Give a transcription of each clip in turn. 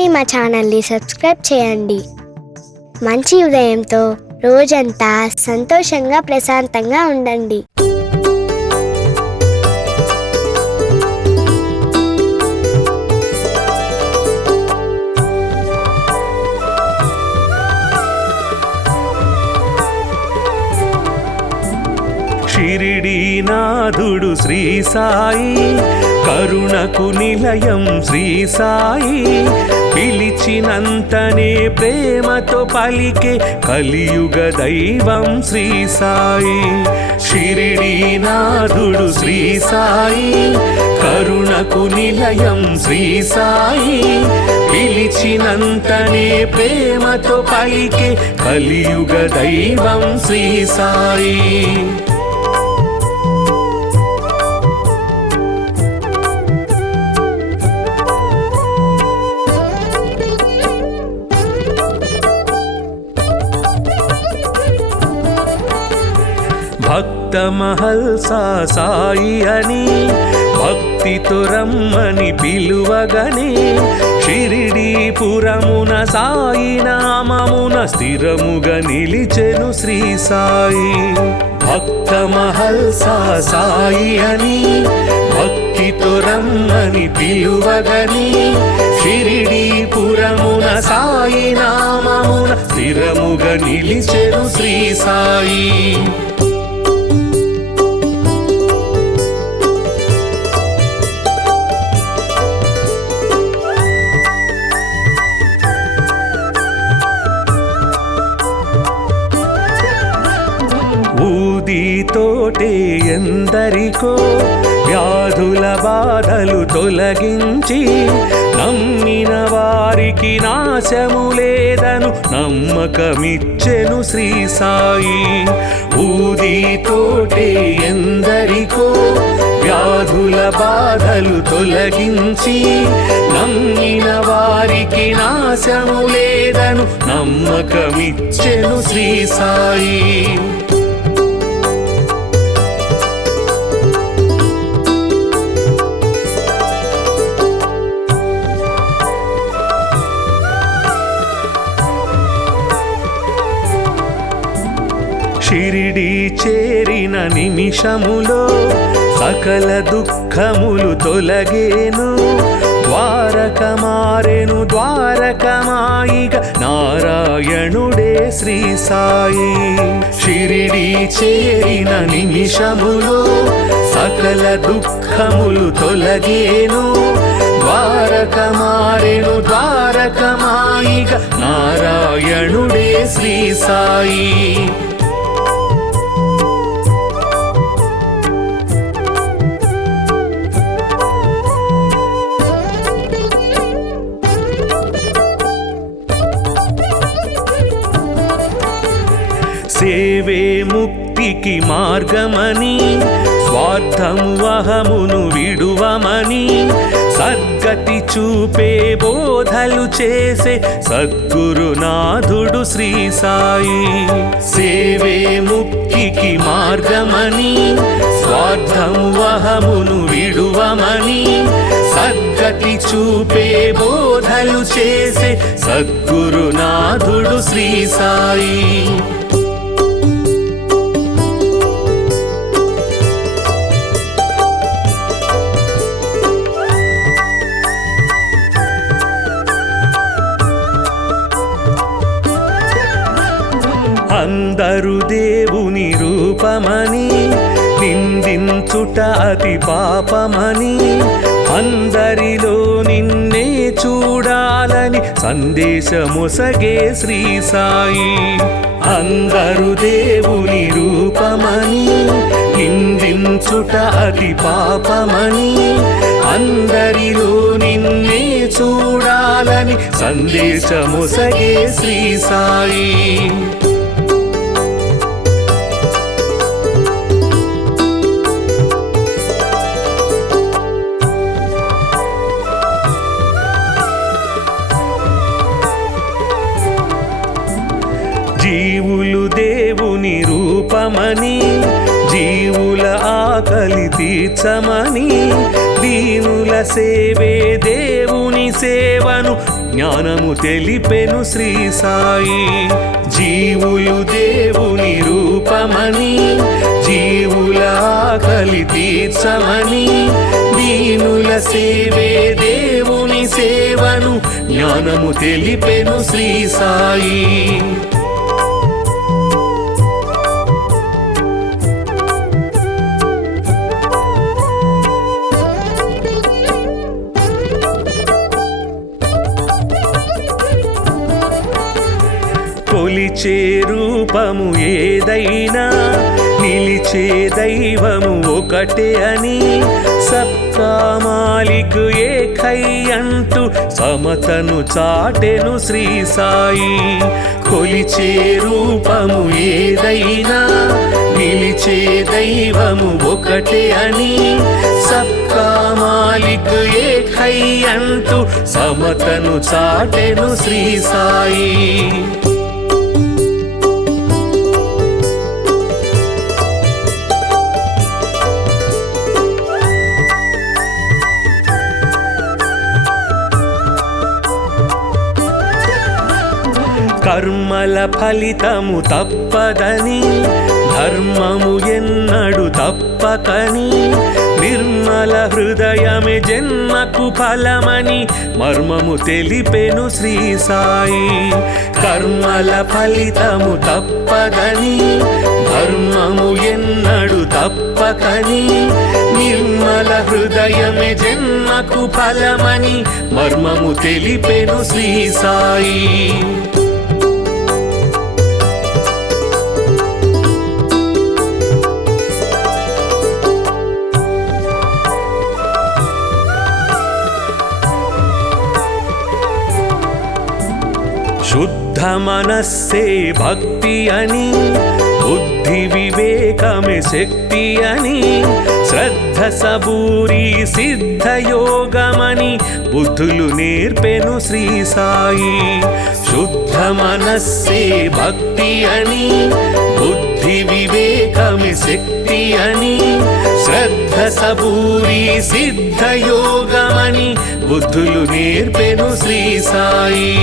తప్పని మా ఛానల్ని సబ్స్క్రైబ్ చేయండి. మంచి ఉదయంతో రోజంతా సంతోషంగా ప్రశాంతంగా ఉండండి. షిరిడీనాథుడు శ్రీ సాయి, కరుణకు నిలయం శ్రీ సాయి, పిలిచినంతనే ప్రేమతో పలికే కలియుగ దైవం శ్రీ సాయి. షిరిడీనాథుడు శ్రీ సాయి, కరుణకు నిలయం శ్రీ సాయి, పిలిచినంతనే ప్రేమతో పలికే కలియుగ దైవం శ్రీ సాయి. భక్త మహల్సా సాయి అని భక్తితో రమ్మని పిలువగని, షిరిడీపురమున సాయి నామమున స్థిరముగా నిలిచెను శ్రీ సాయి. భక్త మహల్సా సాయి అని భక్తితో రమ్మని పిలువగని, షిరిడీపురమున సాయి నామమున స్థిరముగా నిలిచెను శ్రీ సాయి. ఊదితోటే ఎందరికో వ్యాధుల బాధలు తొలగించి, నమ్మిన వారికి నాశము లేదను నమ్మకమిచ్చెను శ్రీ సాయి. ఊదితోటే ఎందరికో వ్యాధుల బాధలు తొలగించి, నమ్మిన వారికి నాశము లేదను నమ్మకమిచ్చెను శ్రీ సాయి. షిరిడీ చేరిన నిమిషములో సకల దుఃఖములు తొలగేను, ద్వారక మారెను ద్వారకమాయిగ నారాయణుడే శ్రీ సాయి. షిరిడీ చేరిన నిమిషములో సకల దుఃఖములు తొలగేను, ద్వారక మారెను ద్వారకమాయిగ నారాయణుడే శ్రీ సాయి. సేవే ముక్తికి మార్గమని, స్వార్థము అహమును విడువమని, సద్గతి చూపే బోధలు చేసే సద్గురునాథుడు శ్రీ సాయి. సేవే ముక్తికి మార్గమని, స్వార్థము అహమును విడువమని, సద్గతి చూపే బోధలు చేసే సద్గురునాథుడు శ్రీ సాయి. అందరు దేవుని రూపమని నిందించుట అతి పాపమని, అందరిలో నిన్నే చూడాలని సందేశమొసగే శ్రీ సాయి. అందరు దేవుని రూపమని నిందించుట అతి పాపమని, అందరిలో నిన్నే చూడాలని సందేశమొసగే శ్రీ సాయి. జీవులు దేవుని రూపమని, జీవుల ఆకలి తీర్చ తీర్చమని దీనుల సేవే దేవుని సేవను జ్ఞానము తెలిపెను శ్రీ సాయి. జీవులు దేవుని రూపమని జీవుల ఆకలి తీర్చమని దీనుల సేవే దేవుని సేవను జ్ఞానము తెలిపెను శ్రీ సాయి. కొలిచే రూపము ఏదైనా నిలిచే దైవము ఒకటే అని సబ్కా మాలిక్ ఏకై అంటూ సమతను చాటెను శ్రీ సాయి. కొలిచే రూపము ఏదైనా నిలిచే దైవము ఒకటే అని సబ్కా మాలిక్ ఏకై అంటూ సమతను చాటెను శ్రీ సాయి. కర్మల ఫలితము తప్పదని ధర్మము ఎన్నడు తప్పకని నిర్మల హృదయమే జన్మకు ఫలమని మర్మము తెలిపెను శ్రీ సాయి. కర్మల ఫలితము తప్పదని ధర్మము ఎన్నడు తప్పకని నిర్మల హృదయమే జన్మకు ఫలమని మర్మము తెలిపెను శ్రీ సాయి. శుద్ధ మనస్సే భక్తి అని బుద్ధి వివేకమే శక్తి అని శ్రద్ధ సబూరి సిద్ధ యోగమని బుద్ధులు నేర్పెను శ్రీ సాయి. శుద్ధ మనస్సే భక్తి అని బుద్ధి వివేకమే శక్తి అని శ్రద్ధ సబూరి సిద్ధ యోగమని బుద్ధులు నేర్పెను శ్రీ సాయి.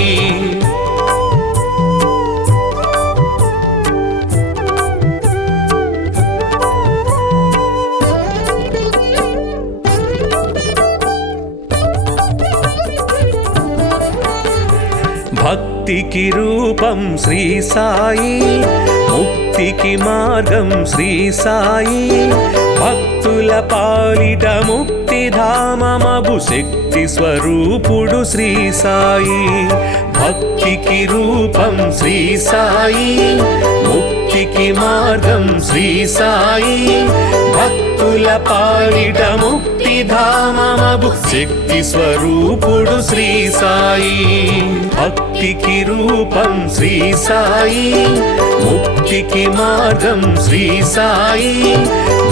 భక్తికి రూపం శ్రీ సాయి, ముక్తికి మార్గం శ్రీ సాయి. భక్తుల పాలిట ముక్తి ధామమగు శక్తి స్వరూపుడు శ్రీ సాయి. భక్తికి రూపం శ్రీ సాయి, ముక్తికి మార్గం శ్రీ సాయి. భక్తుల పాలిట ముక్తి ధామమగు శక్తి స్వరూపుడు శ్రీ సాయి. భక్తికి రూపం శ్రీ సాయి, ముక్తికి మార్గం శ్రీ సాయి.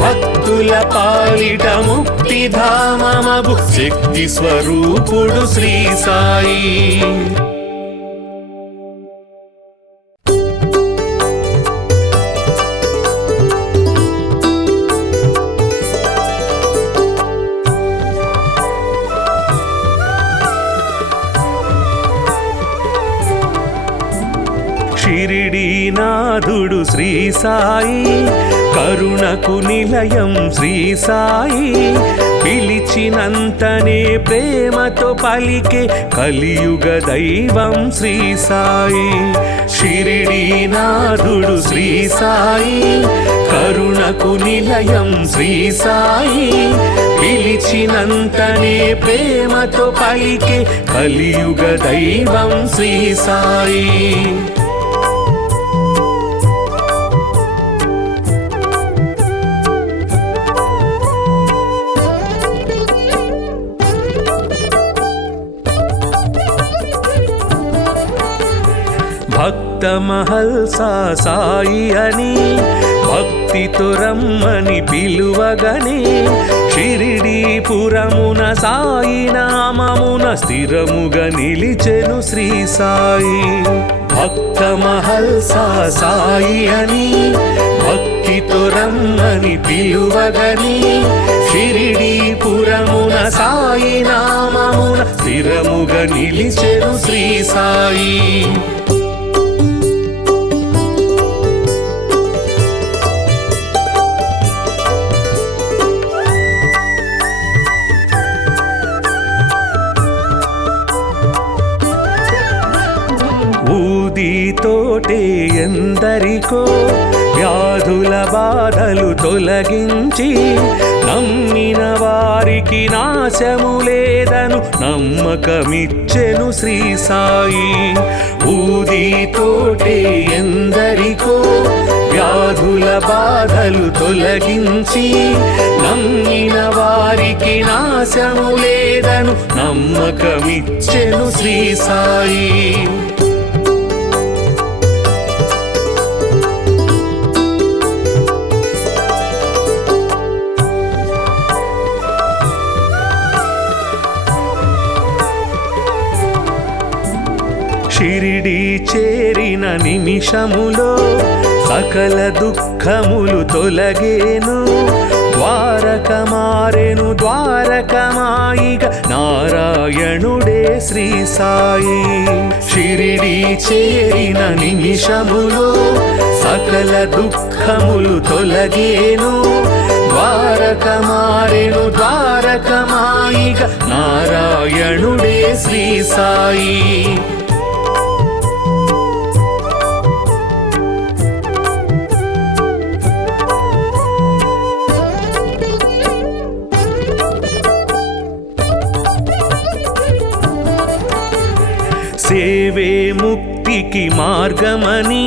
భక్తుల పాలిట ముక్తి ధామమగు శక్తి స్వరూపుడు శ్రీ సాయి. షిరిడీనాథుడు శ్రీ సాయి, కరుణకు నిలయం శ్రీ సాయి. పిలిచినంతనే ప్రేమతో పలికే కలియుగ దైవం శ్రీ సాయి. షిరిడీనాథుడు శ్రీ సాయి, కరుణకు నిలయం శ్రీ సాయి. పిలిచినంతనే ప్రేమతో పలికే కలియుగ దైవం శ్రీ సాయి. భక్త మహల్సా సాయి అని భక్తితో రమ్మని పిలువగనే షిరిడీపురమున సాయి నామమున స్థిరముగా నిలిచెను శ్రీ సాయి. భక్త మహల్సా సాయి అని భక్తి భక్తితో రమ్మని పిలువగని షిరిడీపురమున సాయి నామమున స్థిరముగా నిలిచెను శ్రీ సాయి. ఊదితోటే ఎందరికో వ్యాధుల బాధలు తొలగించి నమ్మిన వారికి నాశము లేదను నమ్మకమిచ్చెను శ్రీ సాయి. ఊదితోటే ఎందరికో వ్యాధుల బాధలు తొలగించి నమ్మిన వారికి నాశము లేదను నమ్మకమిచ్చెను శ్రీ సాయి. షిరిడి చేరిన నిమిషములో సకల దుఃఖములు తొలగేను. ద్వారక మారెను ద్వారకమాయిగ నారాయణుడే శ్రీ సాయి. షిరిడి చేరిన నిమిషములో సకల దుఃఖములు తొలగేను. ద్వారక మారెను ద్వారకమాయిగ నారాయణుడే శ్రీ సాయి. సేవే ముక్తికి మార్గమని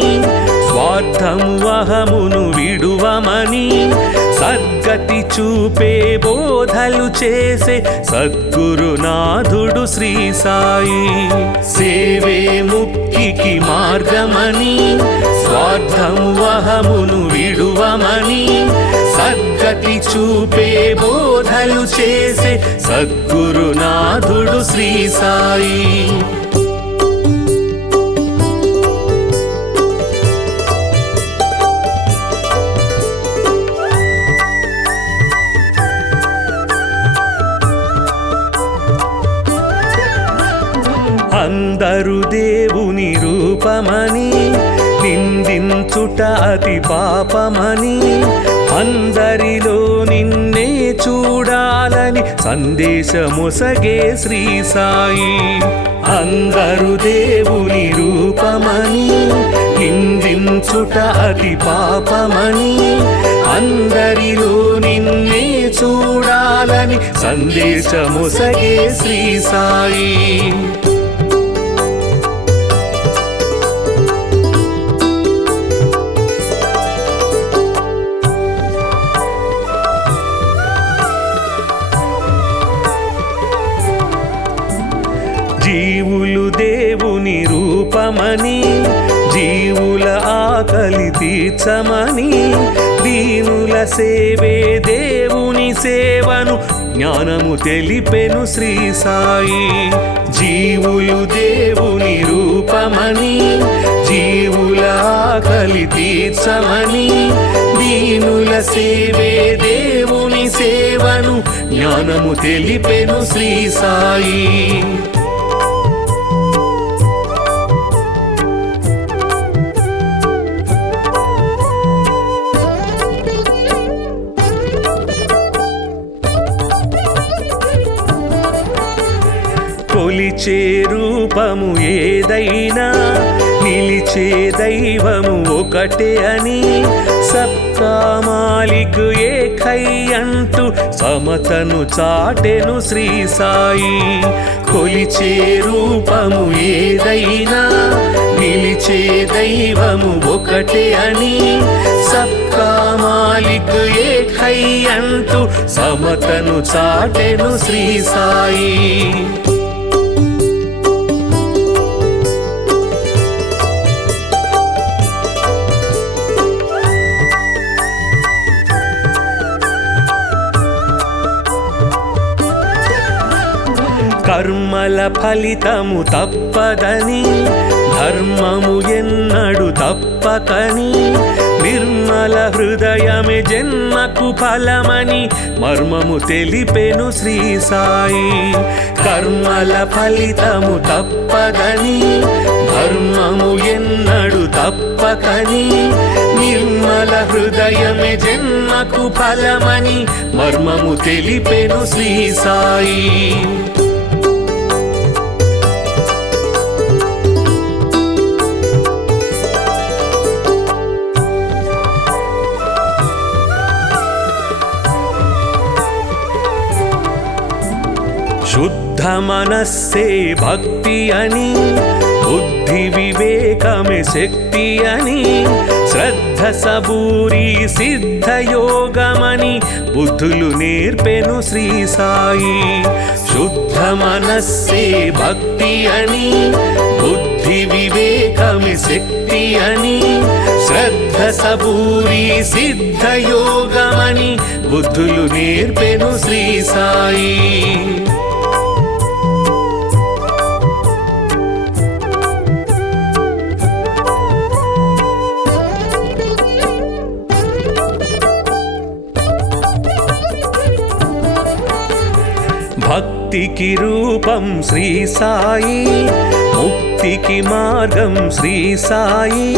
స్వార్థము అహమును విడువమని సద్గతి చూపే బోధలు చేసే సద్గురునాథుడు శ్రీ సాయి. సేవే ముక్తికి మార్గమని స్వార్థము అహమును విడువమని సద్గతి చూపే బోధలు చేసే సద్గురునాథుడు శ్రీ సాయి. అందరు దేవుని రూపమని నిందించుట అతి పాపమని అందరిలో నిన్నే చూడాలని సందేశమొసగే శ్రీ సాయి. అందరు దేవుని రూపమని నిందించుట అతి పాపమని అందరిలో నిన్నే చూడాలని సందేశమొసగే శ్రీ సాయి. జీవులు దేవుని రూపమని జీవుల ఆకలి తీర్చమని దీనుల సేవే దేవుని సేవను జ్ఞానము తెలిపెను శ్రీ సాయి. జీవులు దేవుని రూపమని జీవుల ఆకలి తీర్చమని దీనుల సేవే దేవుని సేవను జ్ఞానము తెలిపెను శ్రీ సాయి. కొలిచే రూపము ఏదైనా నిలిచే దైవము ఒకటే అని సబ్కా మాలిక్ ఏకై అంటూ సమతను చాటెను శ్రీ సాయి. కొలిచే రూపము ఏదైనా నిలిచే దైవము ఒకటే అని సబ్కా మాలిక్ ఏకై అంటూ సమతను చాటెను శ్రీ సాయి. కర్మల ఫలితము తప్పదని ధర్మము ఎన్నడు తప్పకని నిర్మల హృదయమే జన్మకు ఫలమని మర్మము తెలిపెను శ్రీ సాయి. కర్మల ఫలితము తప్పదని ధర్మము ఎన్నడు తప్పకని నిర్మల హృదయమే జన్మకు ఫలమని మర్మము తెలిపెను శ్రీ సాయి. శుద్ధ మనస్సే భక్తి అని బుద్ధి వివేకమే శక్తి అని శ్రద్ధ సబూరి సిద్ధయోగమని బుద్ధులు నేర్పెను శ్రీ సాయి. శుద్ధ మనస్సే భక్తి అని బుద్ధి వివేకమే శక్తి అని శ్రద్ధ సబూరి సిద్ధయోగమని బుద్ధులు నేర్పెను శ్రీ సాయి. భక్తికి రూపం శ్రీ సాయి, ముక్తికి మార్గం శ్రీ సాయి.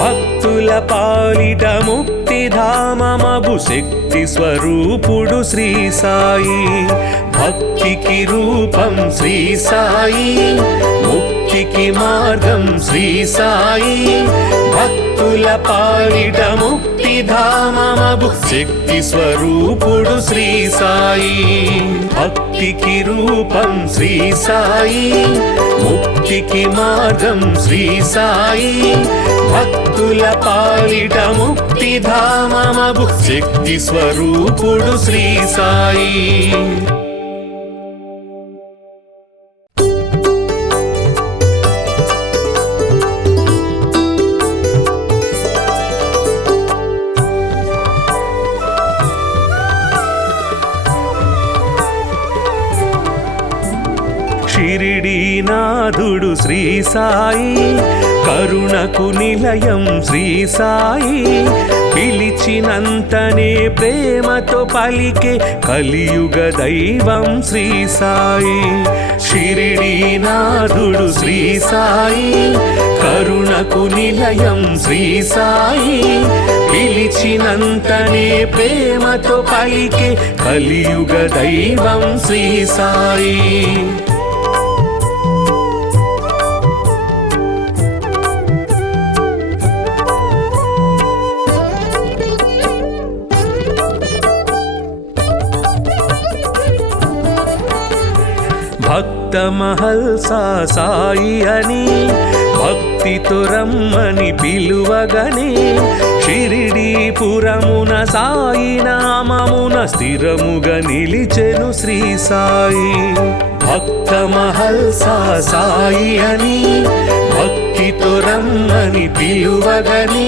భక్తుల పాలిట ముక్తిధామమగు శక్తి స్వరూపుడు శ్రీ సాయి. భక్తికి రూపం శ్రీ సాయి, ముక్తికి మార్గం శ్రీ సాయి. భక్తుల పాలిట ముక్తిధామమగు శక్తి స్వరూపుడు శ్రీ సాయి. భక్తికి రూపం శ్రీ సాయి, ముక్తికి మార్గం శ్రీ సాయి. భక్తుల పాలిట ముక్తిధామమగు శక్తి స్వరూపుడు శ్రీ సాయి. షిరిడీనాథుడు శ్రీ సాయి, కరుణకు నిలయం శ్రీ సాయి. పిలిచినంతనే ప్రేమతో పలికే కలియుగ దైవం శ్రీ సాయి. షిరిడీనాథుడు శ్రీ సాయి, కరుణకు నిలయం శ్రీ సాయి. పిలిచినంతనే ప్రేమతో పలికే కలియుగ దైవం శ్రీ సాయి. భక్త మహల్సా సాయి అని భక్తితో రమ్మని పిలువగనే షిరిడీపురమున సాయి నామమున స్థిరముగా నిలిచెను శ్రీ సాయి. భక్త మహల్సా సాయి అని భక్తితో రమ్మని పిలువగనే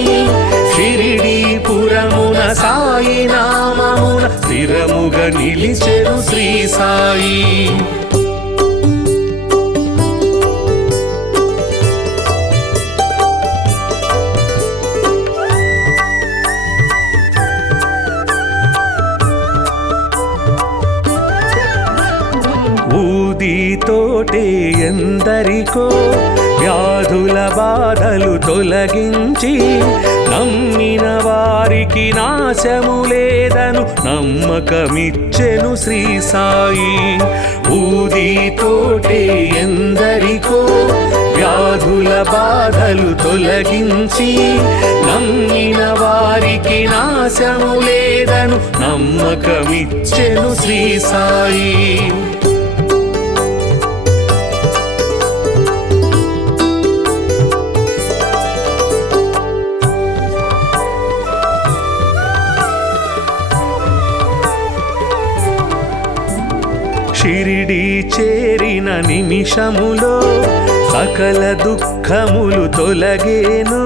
షిరిడీపురమున సాయి నామమున స్థిరముగా నిలిచెను శ్రీ సాయి. ఊదితోటే ఎందరికో వ్యాధుల బాధలు తొలగించి నమ్మిన వారికి నాశము లేదను నమ్మకమిచ్చెను శ్రీ సాయి. ఊదితోటే ఎందరికో వ్యాధుల బాధలు తొలగించి నమ్మిన వారికి నాశము లేదను నమ్మకమిచ్చెను శ్రీ సాయి. షిరిడీ చేరిన నిమిషములో సకల దుఃఖములు తొలగేను.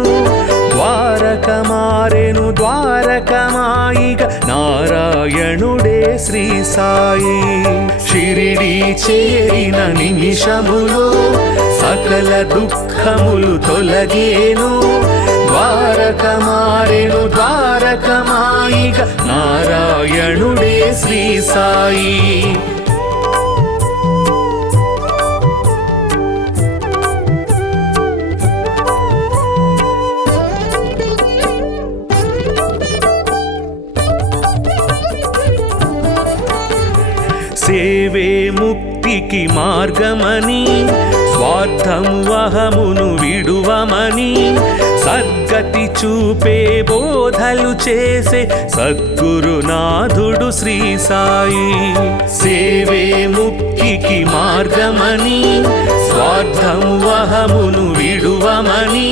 ద్వారక మారెను ద్వారకమాయిగ నారాయణుడే శ్రీ సాయి. షిరిడి చేరిన నిమిషములో సకల దుఃఖములు తొలగేను. ద్వారక మారెను ద్వారకమాయిగా నారాయణుడే శ్రీ సాయి. సేవే ముక్తికి మార్గమని స్వార్థము అహమును విడువమని సద్గతి చూపే బోధలు చేసే సద్గురునాథుడు శ్రీ సాయి. సేవే ముక్తికి మార్గమని స్వార్థము అహమును విడువమని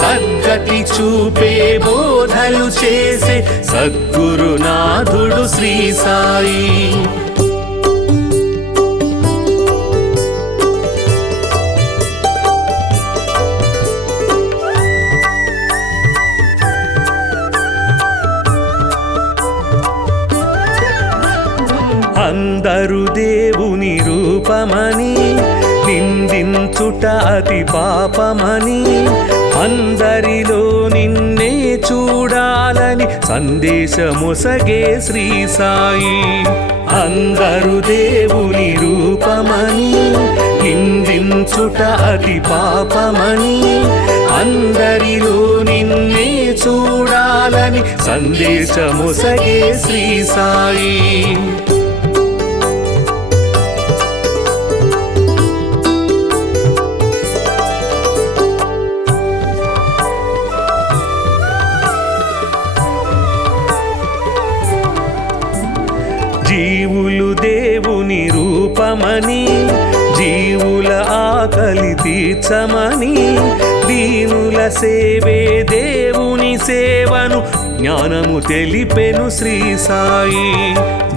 సద్గతి చూపే బోధలు చేసే సద్గురునాథుడు శ్రీ సాయి. అందరు దేవుని రూపమని నిందించుట అతి పాపమని అందరిలో నిన్నే చూడాలని సందేశమొసగే శ్రీ సాయి. అందరు దేవుని రూపమని నిందించుట అతి పాపమని అందరిలో నిన్నే చూడాలని సందేశమొసగే శ్రీ సాయి. జీవులు దేవుని రూపమని జీవుల ఆకలి తీర్చమని దీనుల సేవే దేవుని సేవను జ్ఞానము తెలిపెను శ్రీ సాయి.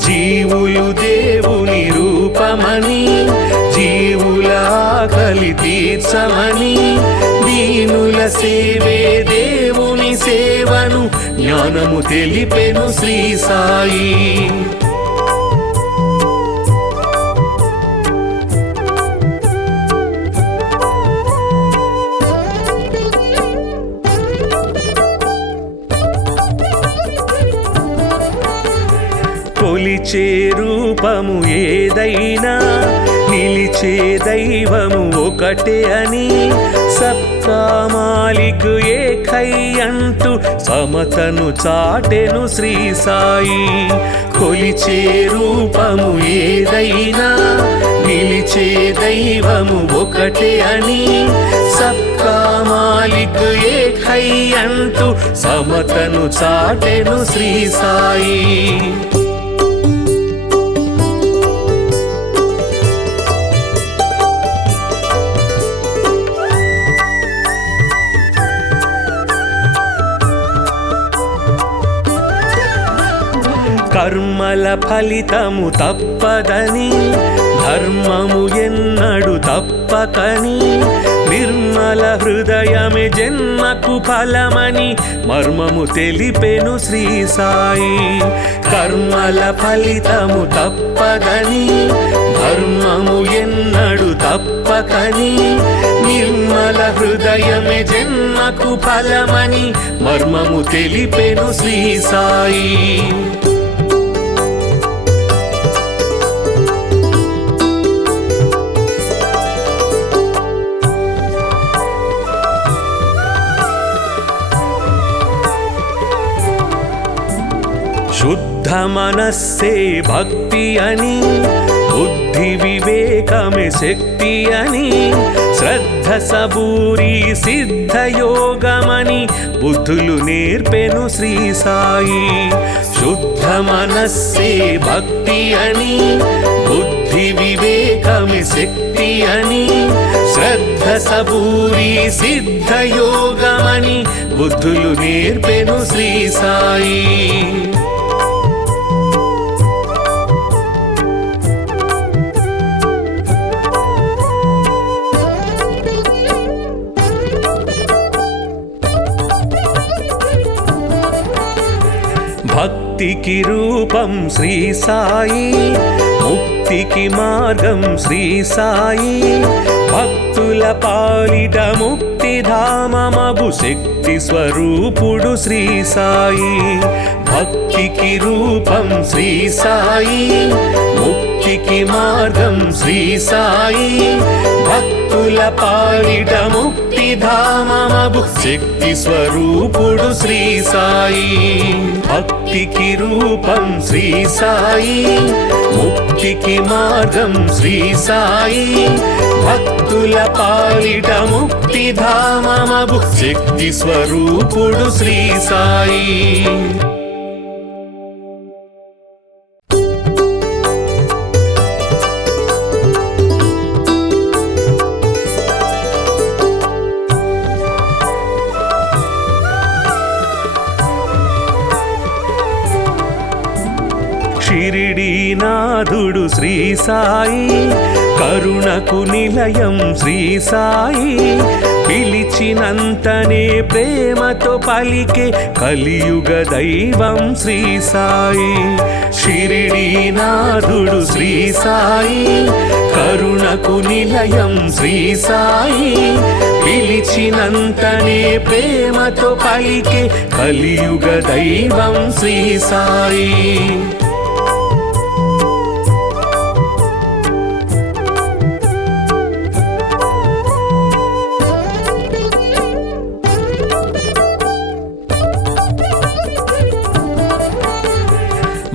జీవులు దేవుని రూపమని జీవుల ఆకలి తీర్చమని దీనుల సేవే దేవుని సేవను జ్ఞానము తెలిపెను శ్రీ సాయి. కొలిచే రూపము ఏదైనా నిలిచే దైవము ఒకటే అని సబ్కా మాలిక్ ఏకై అంటూ సమతను చాటెను శ్రీ సాయి. కొలిచే రూపము ఏదైనా నిలిచే దైవము ఒకటే అని సబ్కా మాలిక్ ఏకై అంటూ సమతను చాటెను శ్రీ సాయి. కర్మల ఫలితము తప్పదని ధర్మము ఎన్నడు తప్పకని నిర్మల హృదయమే జన్మకు ఫలమని మర్మము తెలిపెను శ్రీ సాయి. కర్మల ఫలితము తప్పదని ధర్మము ఎన్నడు తప్పకని నిర్మల హృదయమే జన్మకు ఫలమని మర్మము తెలిపెను శ్రీ సాయి. శుద్ధ మనస్సే భక్తి అని బుద్ధి వివేకమే శక్తి అని శ్రద్ధ సబూరి సిద్ధ యోగమని బుద్ధులు నేర్పెను శ్రీ సాయి. శుద్ధ మనస్సే భక్తి అని బుద్ధి వివేకమే శక్తి అని శ్రద్ధ సబూరి సిద్ధ యోగమని బుద్ధులు నేర్పెను శ్రీ సాయి. భక్తికి రూపం శ్రీ సాయి, ముక్తి భక్తికి మార్గం శ్రీ సాయి భక్తుల పాలిట ముక్తిధామమగు శక్తి స్వరూపుడు శ్రీ సాయి భక్తికి రూపం శ్రీ సాయి ముక్తికి మార్గం శ్రీ సాయి భక్తుల పాలిట ముక్తిధామమగు శక్తి స్వరూపుడు శ్రీ సాయి భక్తికి రూపం శ్రీ సాయి ముక్తికి మార్గం శ్రీ సాయి భక్తుల పాలిట ముక్తిధామమగు శక్తి స్వరూపుడు శ్రీ సాయి షిరిడీనాథుడు శ్రీ సాయి కరుణకు నిలయం శ్రీ సాయి పిలిచినంతనే ప్రేమతో పలికే కలియుగ దైవం శ్రీ సాయి షిరిడీనాథుడు శ్రీ సాయి కరుణకు నిలయం శ్రీ సాయి పిలిచినంతనే ప్రేమతో పలికే కలియుగ దైవం శ్రీ సాయి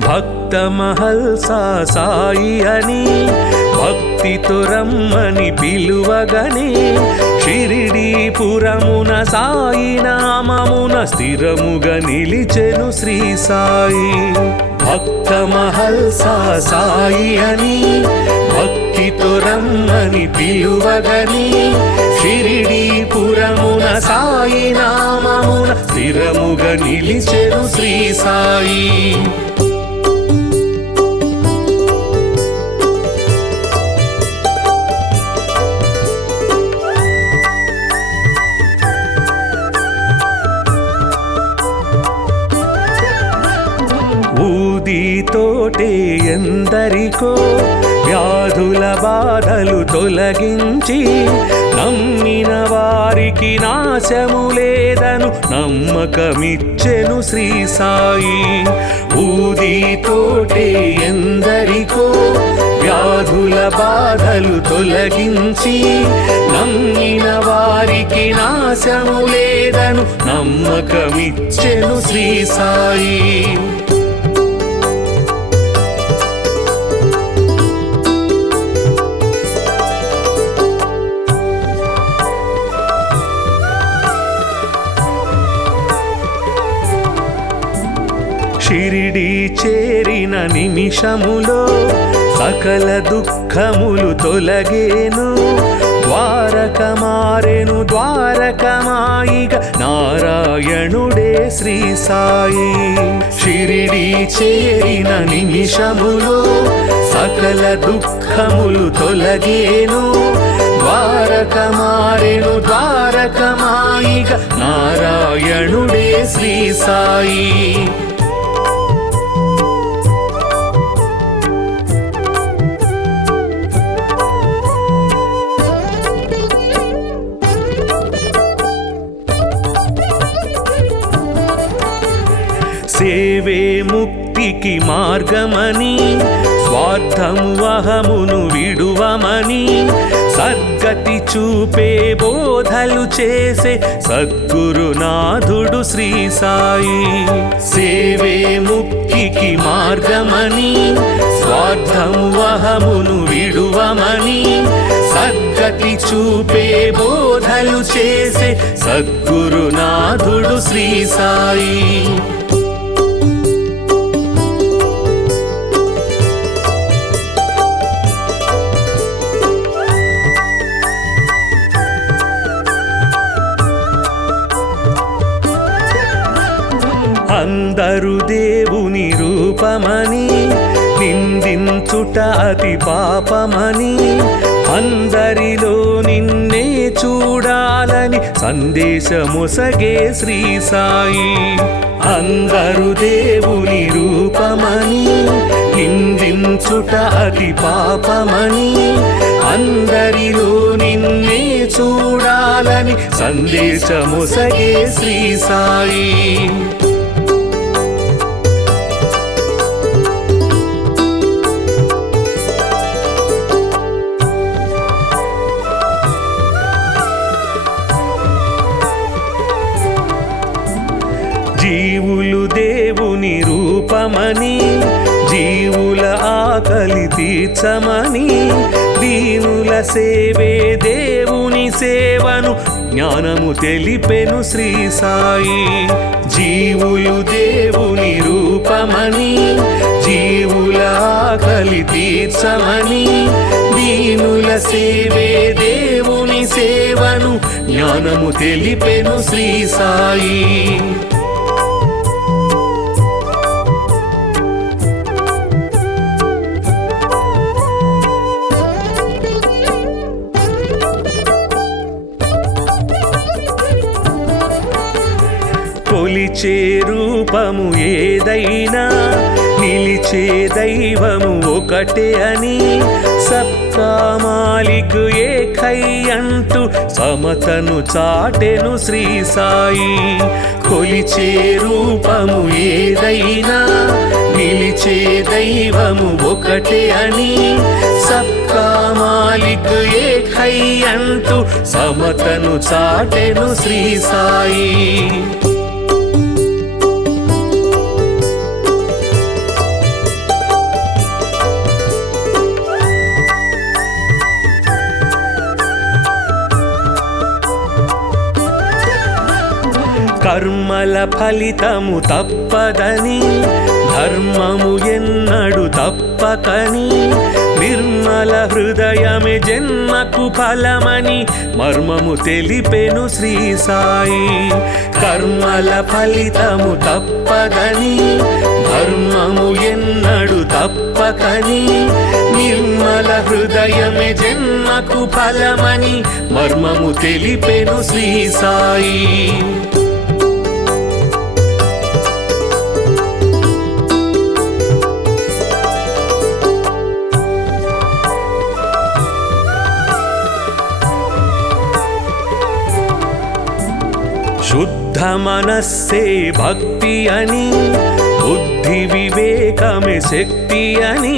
భక్త మహల్సా సాయి అని భక్తితో రమ్మని పిలువగనే షిరిడీపురమున సాయి నామమున స్థిరముగా నిలిచెను శ్రీ సాయి భక్త మహల్సా సాయి అని భక్తితో రమ్మని పిలువగనే షిరిడీపురమున సాయి నామమున స్థిరముగా నిలిచెను శ్రీ సాయి ఊదితోటే ఎందరికో వ్యాధుల బాధలు తొలగించి నమ్మిన వారికి నాశము లేదను నమ్మకమిచ్చెను శ్రీ సాయి ఊదితోటే ఎందరికో వ్యాధుల బాధలు తొలగించి నమ్మిన వారికి నాశము లేదను నమ్మకమిచ్చెను శ్రీ సాయి షిరిడీ చేరిన నిమిషములో సకల దుఃఖములు తొలగేను ద్వారక మారెను ద్వారకమాయిగ నారాయణుడే శ్రీ సాయి షిరిడీ చేరిన నిమిషములో సకల దుఃఖములు తొలగేను ద్వారక మారెను ద్వారకమాయిగ నారాయణుడే శ్రీ సాయి సేవే ముక్తికి మార్గమని స్వార్థము అహమును విడువమని సద్గతి చూపే బోధలు చేసే సద్గురునాథుడు శ్రీ సాయి సేవే ముక్తికి మార్గమని స్వార్థము అహమును విడువమని సద్గతి చూపే బోధలు చేసే సద్గురునాథుడు శ్రీ సాయి అందరు దేవుని రూపమని నిందించుట అతి పాపమని అందరిలో నిన్నే చూడాలని సందేశమొసగే శ్రీ సాయి అందరు దేవుని రూపమని నిందించుట అతి పాపమని అందరిలో నిన్నే చూడాలని సందేశముసగే శ్రీ సాయి. జీవులు దేవుని రూపమని జీవుల ఆకలి తీర్చమని దీనుల సేవే దేవుని సేవను జ్ఞానము తెలిపెను శ్రీ సాయి. జీవులు దేవుని రూపమని జీవుల ఆకలి తీర్చమని దీనుల సేవే దేవుని సేవను జ్ఞానము తెలిపెను శ్రీ సాయి. కొలిచే రూపము ఏదైనా నిలిచే దైవము ఒకటే అని సబ్కా మాలిక్ ఏకై అంటూ సమతను చాటెను శ్రీ సాయి. కొలిచే రూపము ఏదైనా నిలిచే దైవము ఒకటే అని సబ్కా మాలిక్ ఏకై అంటూ సమతను చాటెను శ్రీ సాయి. కర్మల ఫలితము తప్పదని ధర్మము ఎన్నడు తప్పకని నిర్మల హృదయమే జన్మకు ఫలమని మర్మము తెలిపెను శ్రీ సాయి. కర్మల ఫలితము తప్పదని ధర్మము ఎన్నడు తప్పకని నిర్మల హృదయమే జన్మకు ఫలమని మర్మము తెలిపెను శ్రీ సాయి. శుద్ధ మనస్సే భక్తి అని బుద్ధి వివేకమే శక్తి అని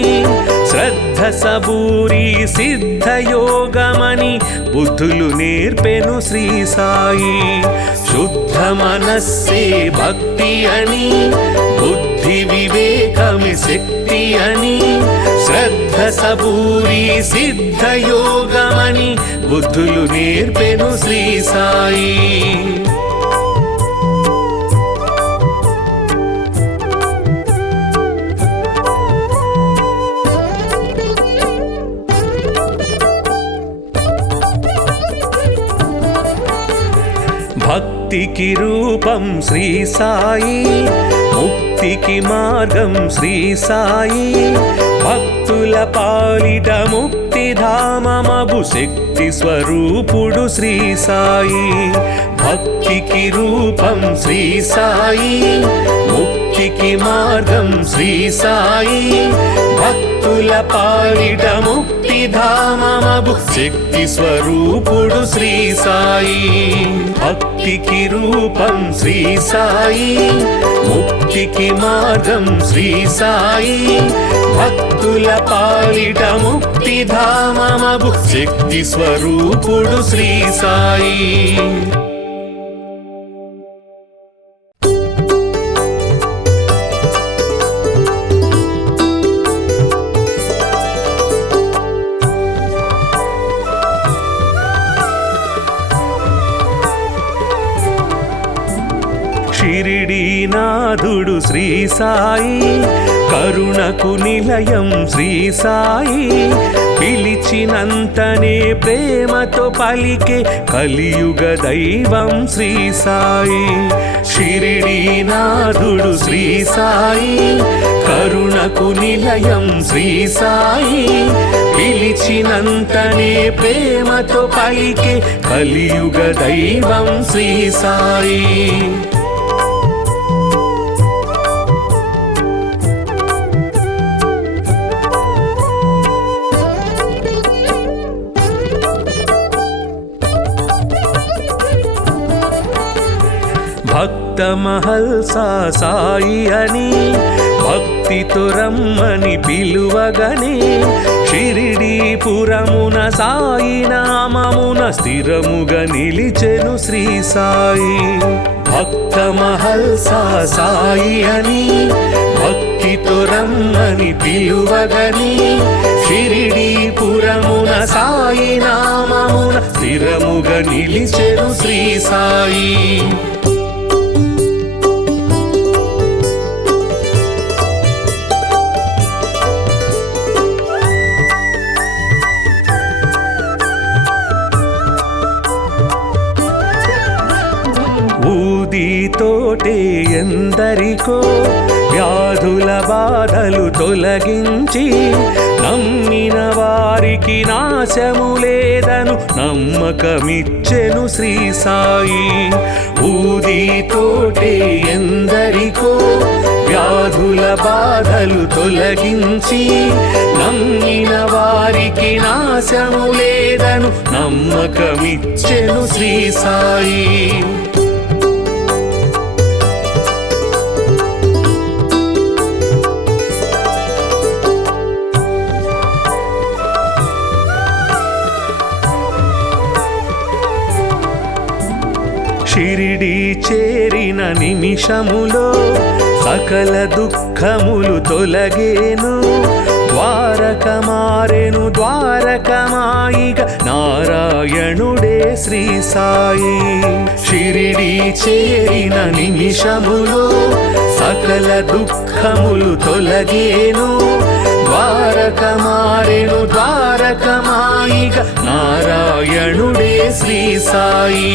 శ్రద్ధ సబూరి సిద్ధ యోగమని బుద్ధులు నేర్పెను శ్రీ సాయి. శుద్ధ మనస్సే భక్తి అని బుద్ధి వివేకమే శక్తి అని శ్రద్ధ సబూరి సిద్ధ యోగమని బుద్ధులు నేర్పెను శ్రీ సాయి. భక్తికి రూపం శ్రీ సాయి, ముక్తికి మార్గం శ్రీ సాయి. భక్తుల పాలిట ముక్తిధామమగు శక్తి స్వరూపుడు శ్రీ సాయి. భక్తికి రూపం శ్రీ సాయి, ముక్తికి మార్గం శ్రీ సాయి. భక్తుల పాలిట ముక్తిధామమగు శక్తి స్వరూపుడు శ్రీ సాయి. భక్తికి రూపం శ్రీ సాయి, ముక్తికి మార్గం శ్రీ సాయి. భక్తుల పాలిట ముక్తిధామమగు శక్తి స్వరూపుడు శ్రీ సాయి. షిరిడీనాథుడు శ్రీ సాయి, కరుణకు నిలయం శ్రీ సాయి. పిలిచినంతనే ప్రేమతో పలికే కలియుగ దైవం శ్రీ సాయి. షిరిడీనాథుడు శ్రీ సాయి, కరుణకు నిలయం శ్రీ సాయి. పిలిచినంతనే ప్రేమతో పలికే కలియుగ దైవం శ్రీ సాయి. భక్త మహల్సా సాయి అని భక్తితో రమ్మని పిలువగనే షిరిడీపురమున సాయి నామమున స్థిరముగా నిలిచెను శ్రీ సాయి. భక్త మహల్సా సాయి అని భక్తితో రమ్మని పిలువగని షిరిడీపురమున సాయి నామమున స్థిరముగా నిలిచెను శ్రీ సాయి. ఊదితోటే ఎందరికో వ్యాధుల బాధలు తొలగించి నమ్మిన వారికి నాశము లేదను నమ్మకమిచ్చెను శ్రీ సాయి. ఊదితోటే ఎందరికో వ్యాధుల బాధలు తొలగించి నమ్మిన వారికి నాశము లేదను నమ్మకమిచ్చెను శ్రీ సాయి. షిరిడి చేరిన నిమిషములో సకల దుఃఖములు తొలగేను. ద్వారక మారెను ద్వారకమాయిగ నారాయణుడే శ్రీ సాయి. షిరిడి చేరిన నిమిషములో సకల దుఃఖములు తొలగేను. ద్వారక మారెను ద్వారకమాయిగ నారాయణుడే శ్రీ సాయి.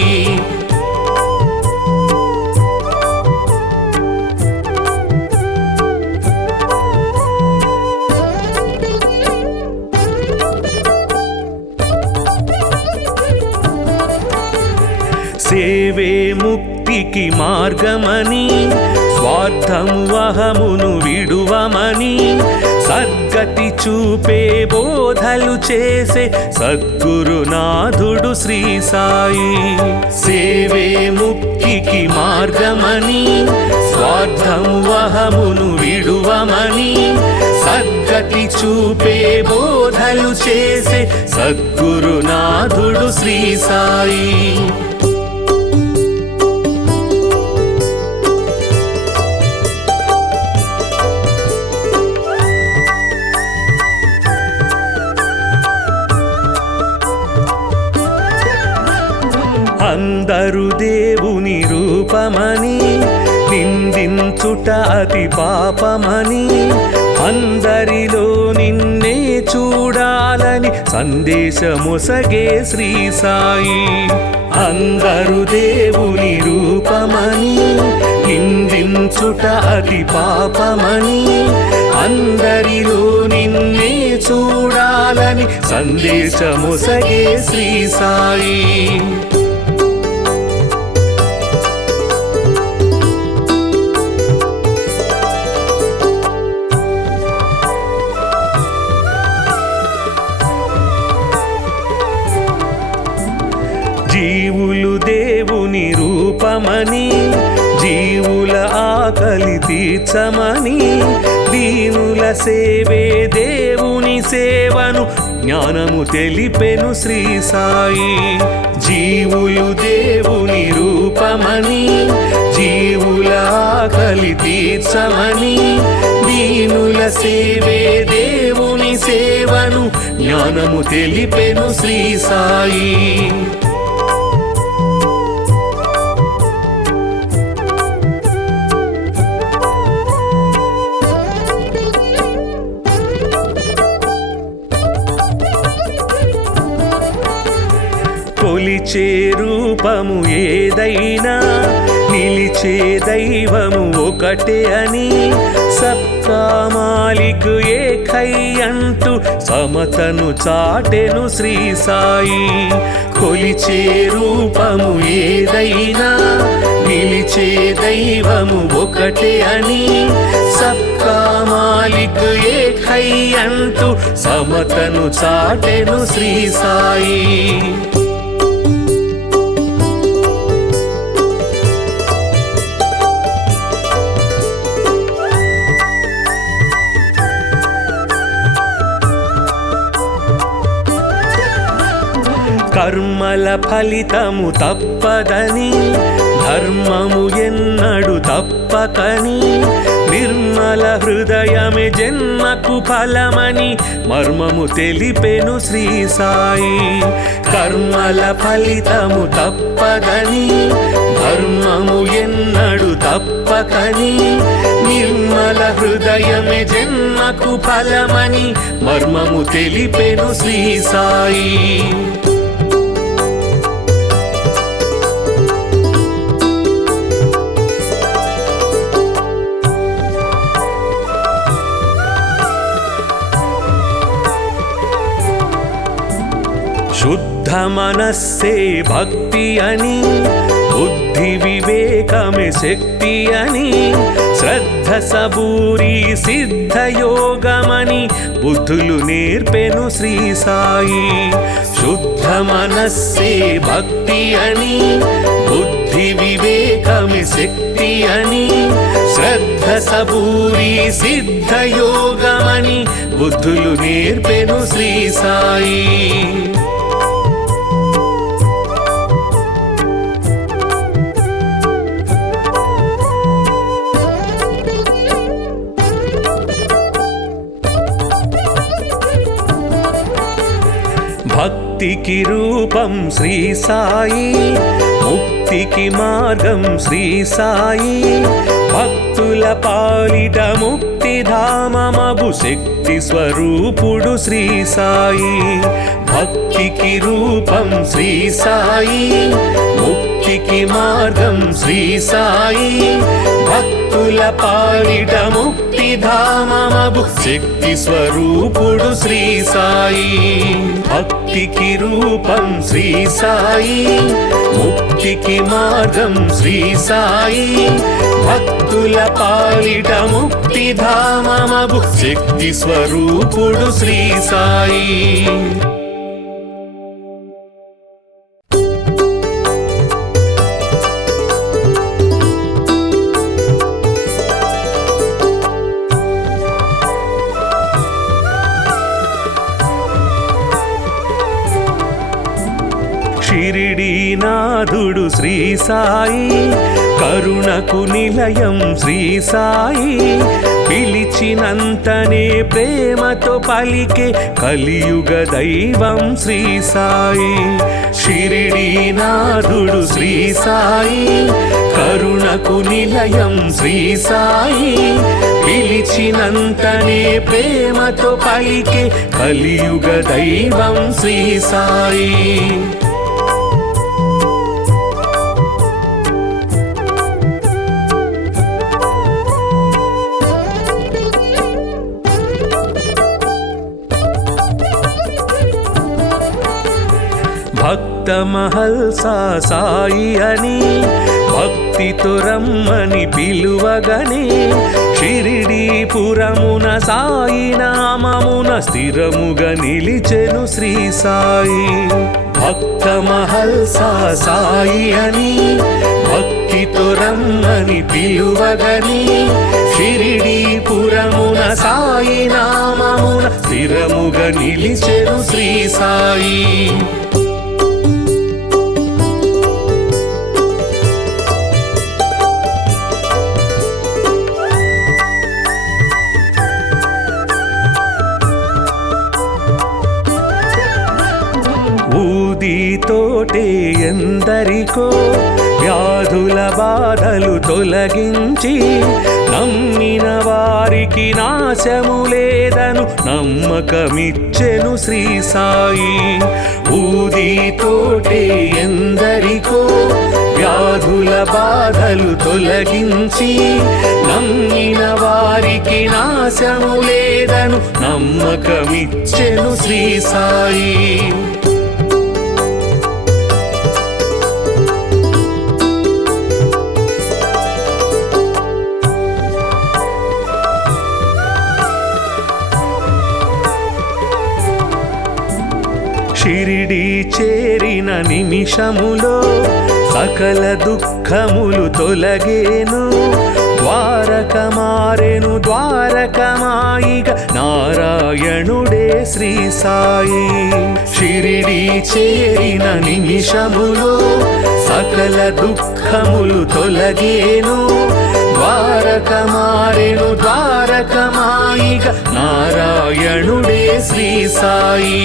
సేవే ముక్తికి మార్గమని స్వార్థము అహమును విడువమని సద్గతి చూపే బోధలు చేసే సద్గురునాథుడు శ్రీ సాయి. సేవే ముక్తికి మార్గమని స్వార్థము అహమును విడువమని సద్గతి చూపే బోధలు చేసే సద్గురునాథుడు శ్రీ సాయి. అందరు దేవుని రూపమని నిందించుట అతి పాపమని అందరిలో నిన్నే చూడాలని సందేశమొసగే శ్రీ సాయి. అందరు దేవుని రూపమని నిందించుట అతి పాపమని అందరిలో నిన్నే చూడాలని సందేశమొసగే శ్రీ సాయి. జీవులు దేవుని రూపమని జీవుల ఆకలి తీర్చమని దీనుల సేవే దేవుని సేవను జ్ఞానము తెలిపెను శ్రీ సాయి. జీవులు దేవుని రూపమని జీవుల ఆకలి తీర్చమని దీనుల సేవే దేవుని సేవను జ్ఞానము తెలిపెను శ్రీ సాయి. కొలిచే రూపము ఏదైనా నిలిచే దైవము ఒకటే అని సబ్కా మాలిక్ ఏకై అంటూ సమతను చాటెను శ్రీ సాయి. కొలిచే రూపము ఏదైనా నిలిచే దైవము ఒకటే అని సబ్కా మాలిక్ ఏకై అంటూ సమతను చాటెను శ్రీ సాయి. కర్మల ఫలితము తప్పదని, ధర్మము ఎన్నడు తప్పకని, నిర్మల హృదయమే జన్మకు ఫలమని మర్మము తెలిపెను శ్రీ సాయి. కర్మల ఫలితము తప్పదని, ధర్మము ఎన్నడు తప్పకని, నిర్మల హృదయమే జన్మకు ఫలమని మర్మము తెలిపెను శ్రీ సాయి. శుద్ధ మనస్సే భక్తి అని, బుద్ధి వివేకమే శక్తి అని, శ్రద్ధ సబూరి సిద్ధయోగమని బుద్ధులు నేర్పెను శ్రీ సాయి. శుద్ధ మనస్సే భక్తి అని, బుద్ధి వివేకమే శక్తి అని, శ్రద్ధ సబూరి సిద్ధయోగమని బుద్ధులు నేర్పెను శ్రీ సాయి. భక్తికి రూపం శ్రీ సాయి, ముక్తికి మార్గం శ్రీ సాయి, భక్తుల పాలిట ముక్తిధామమగు శక్తి స్వరూపుడు శ్రీ సాయి. భక్తికి రూపం శ్రీ సాయి, ముక్తికి మార్గం శ్రీ సాయి, భక్తుల పాలిట ముక్తిధామమగు శక్తి స్వరూపుడు శ్రీ సాయి. భక్తికి రూపం శ్రీ సాయి, ముక్తికి మార్గం శ్రీ సాయి, భక్తుల పాలిట ముక్తిధామమగు శక్తి స్వరూపుడు శ్రీ సాయి. షిరిడీనాథుడు శ్రీ సాయి, కరుణకు నిలయం శ్రీ సాయి, పిలిచినంతనే ప్రేమతో పలికే కలియుగ దైవం శ్రీ సాయి. షిరిడీనాథుడు శ్రీ సాయి, కరుణకు నిలయం శ్రీ సాయి, పిలిచినంతనే ప్రేమతో పలికే కలియుగ దైవం శ్రీ సాయి. భక్త మహల్సా సాయి అని భక్తితో రమ్మని పిలువగని, షిరిడీపురమున సాయి నామమున స్థిరముగా నిలిచెను శ్రీ సాయి. భక్త మహల్సా సాయి అని భక్తితో రమ్మని పిలువగని, షిరిడీపురమున సాయి నామమున స్థిరముగా నిలిచెను శ్రీ సాయి. ఊదితోటే ఎందరికో వ్యాధుల బాధలు తొలగించి, నమ్మిన వారికి నాశము లేదను నమ్మకమిచ్చెను శ్రీ సాయి. ఊదితోటే ఎందరికో వ్యాధుల బాధలు తొలగించి, నమ్మిన వారికి నాశము లేదను నమ్మకమిచ్చెను శ్రీ సాయి. షిరిడీ చేరిన నిమిషములో సకల దుఃఖములు తొలగేను, ద్వారక మారెను ద్వారకమాయిగ నారాయణుడే శ్రీ సాయి. షిరిడి చేరిన నిమిషములో సకల దుఃఖములు తొలగేను. ద్వారక మారెను ద్వారకమాయిగ నారాయణుడే శ్రీ సాయి.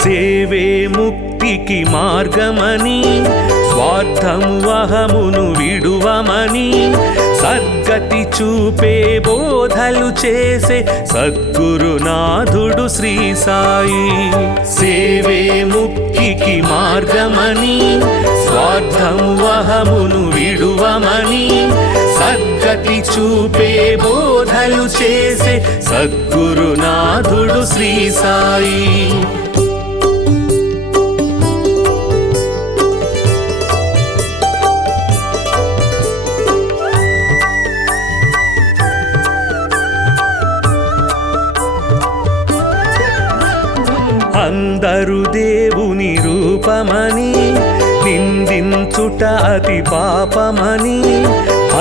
సేవే ముక్తికి మార్గమని స్వార్థము అహమును విడువమని సద్గతి చూపే బోధలు చేసే సద్గురునాథుడు శ్రీ సాయి. సేవే ముక్తికి మార్గమని స్వార్థము అహమును విడువమని సద్గతి చూపే బోధలు చేసే సద్గురునాథుడు శ్రీ సాయి. అందరు దేవుని రూపమని నిందించుట అతి పాపమని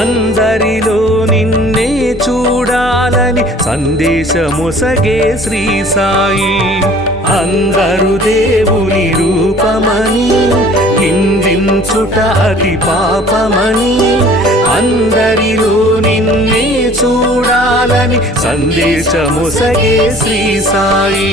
అందరిలో నిన్నే చూడాలని సందేశమొసగే శ్రీ సాయి. అందరు దేవుని రూపమని నిందించుట అతి పాపమని అందరిలో నిన్నే చూడాలని సందేశమొసగే శ్రీ సాయి.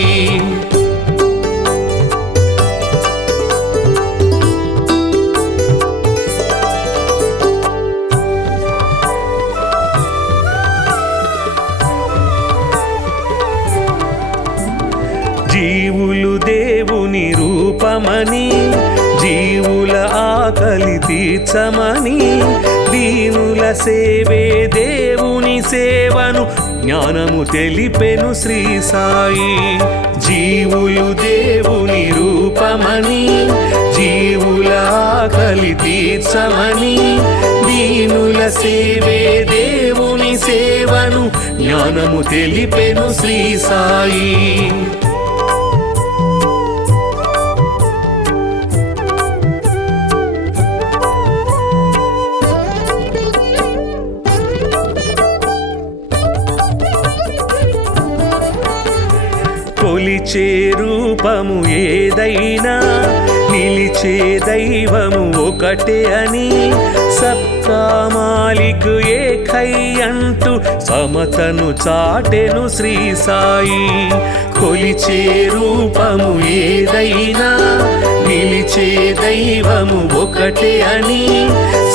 జీవులు దేవుని రూపమని జీవుల ఆకలి తీర్చమని దీనుల సేవే దేవుని సేవను జ్ఞానము తెలిపెను శ్రీ సాయి. జీవులు దేవుని రూపమని జీవుల ఆకలి తీర్చమని దీనుల సేవే దేవుని సేవను జ్ఞానము తెలిపెను శ్రీ సాయి. కొలిచే రూపము ఏదైనా నిలిచే దైవము ఒకటే అని సబ్కా మాలిక్ ఏకై అంటూ సమతను చాటెను శ్రీ సాయి. కొలిచే రూపము ఏదైనా నిలిచే దైవము ఒకటే అని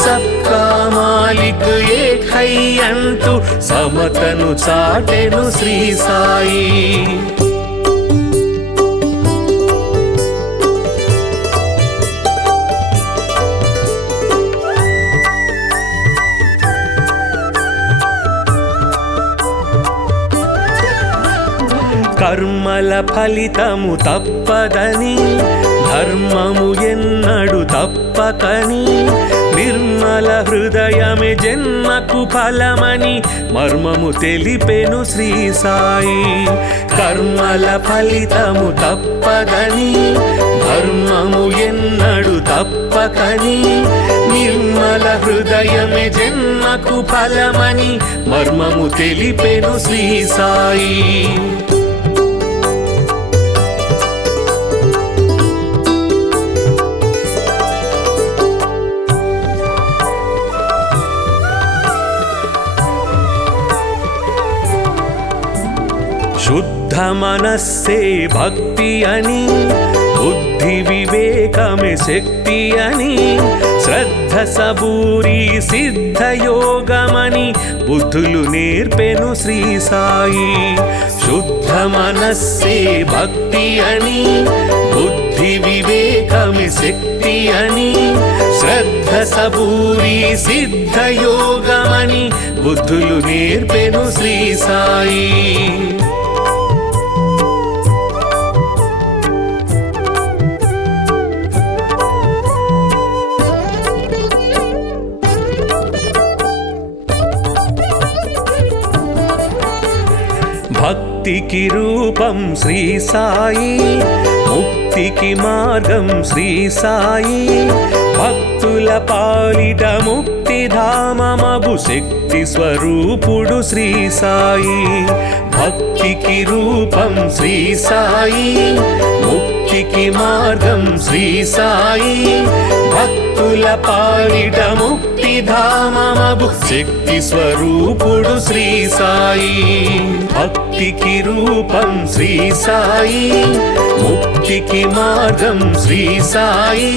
సబ్కా మాలిక్ ఏకై అంటూ సమతను చాటెను శ్రీ సాయి. కర్మల ఫలితము తప్పదని ధర్మము ఎన్నడు తప్పకని నిర్మల హృదయమే జన్మకు ఫలమని మర్మము తెలిపెను శ్రీ సాయి. కర్మల ఫలితము తప్పదని ధర్మము ఎన్నడు తప్పకని నిర్మల హృదయమే జన్మకు ఫలమని మర్మము తెలిపెను శ్రీ సాయి. శుద్ధ మనస్సే భక్తి అని బుద్ధి వివేకమే శక్తి అని శ్రద్ధ సబూరి సిద్ధ యోగమని బుద్ధులు నేర్పెను శ్రీ సాయి. శుద్ధ మనస్సే భక్తి అని బుద్ధి వివేకమే శక్తి అని శ్రద్ధ సబూరి సిద్ధ యోగమని బుద్ధులు నేర్పెను శ్రీ సాయి. భక్తికి రూపం శ్రీ సాయి, ముక్తి ముక్తికి మార్గం శ్రీ సాయి భక్తుల పాలిట ముక్తిధామమగు శక్తి స్వరూపుడు శ్రీ సాయి భక్తికి రూపం శ్రీ సాయి ముక్తికి మార్గం శ్రీ సాయి భక్తుల పాలిట ముక్తిధామమగు శక్తి స్వరూపుడు శ్రీ సాయి భక్తికి రూపం శ్రీ సాయి ముక్తికి మార్గం శ్రీ సాయి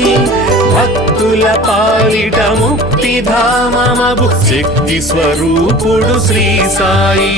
భక్తుల పాలిట ముక్తిధామమగు శక్తి స్వరూపుడు శ్రీ సాయి